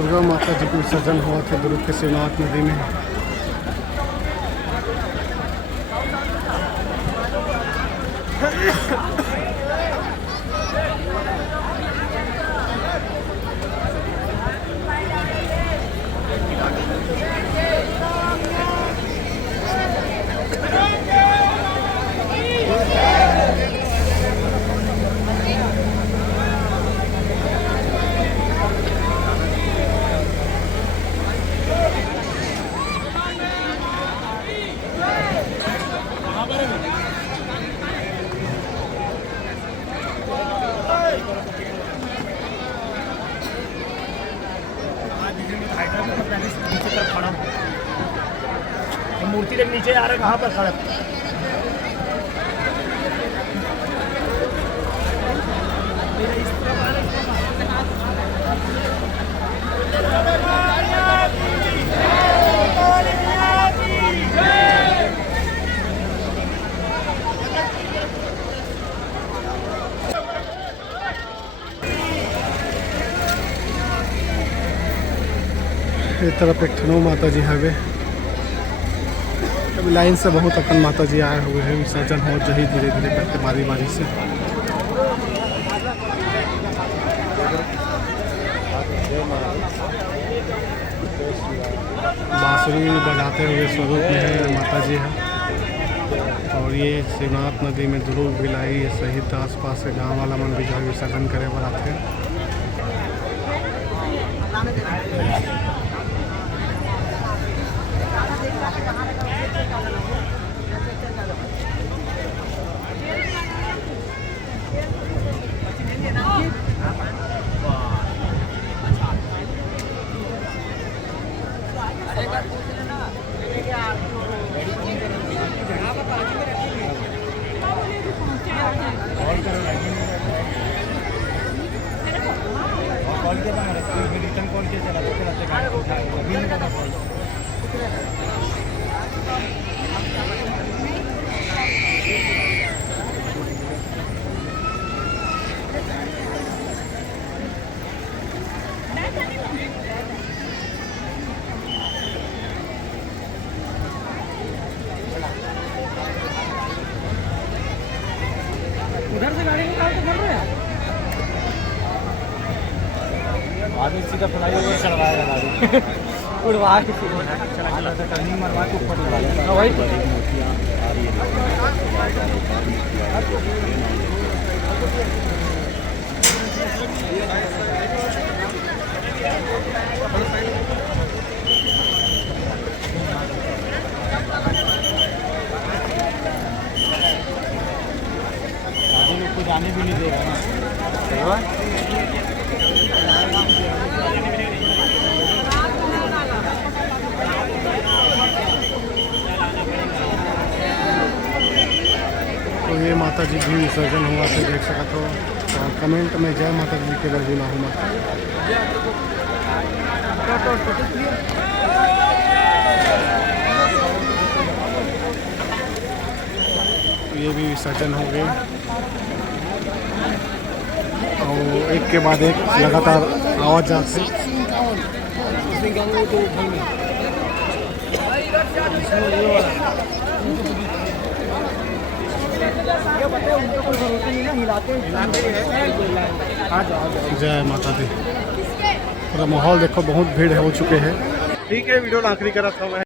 दुर्गा माता जी का विसर्जन हुआ था दुर्ग के शिवनाथ नदी में। मूर्ति तक नीचे आ रहा है, कहाँ पर खड़ा इस तरफ एक ठनो माता जी हवे। अभी लाइन से बहुत अपन माता जी आए हुए हैं। विसर्जन हो जही धीरे धीरे करके बारी बारी से। बांसुरी बजाते हुए स्वरूप में है माता जी है। और ये शिवनाथ नदी में ध्रुव भिलाई सहित आसपास के गाँव वाला मन भी जो है विसर्जन करे बर आते हैं। रिटर्न कॉल किया चला उधर से गाड़ी निकाल तो कर रहे हैं आदमी सीधा फ्लाई ओवर चलवाएगा गाड़ी उड़वा के चला चला से टर्निंग मरवा के ऊपर लगा लेगा वही आदमी लोग को जाने भी नहीं दे रहा ना। तो ये माता जी भी विसर्जन हुआ तो देख सका तो कमेंट में जय माता जी के वर्दी ना हो माता। ये भी विसर्जन हो गए और एक के बाद एक लगातार आवाज जाती जय माता दी। पूरा माहौल देखो बहुत भीड़ हो चुके हैं। ठीक है वीडियो आखिरी करा था मैं।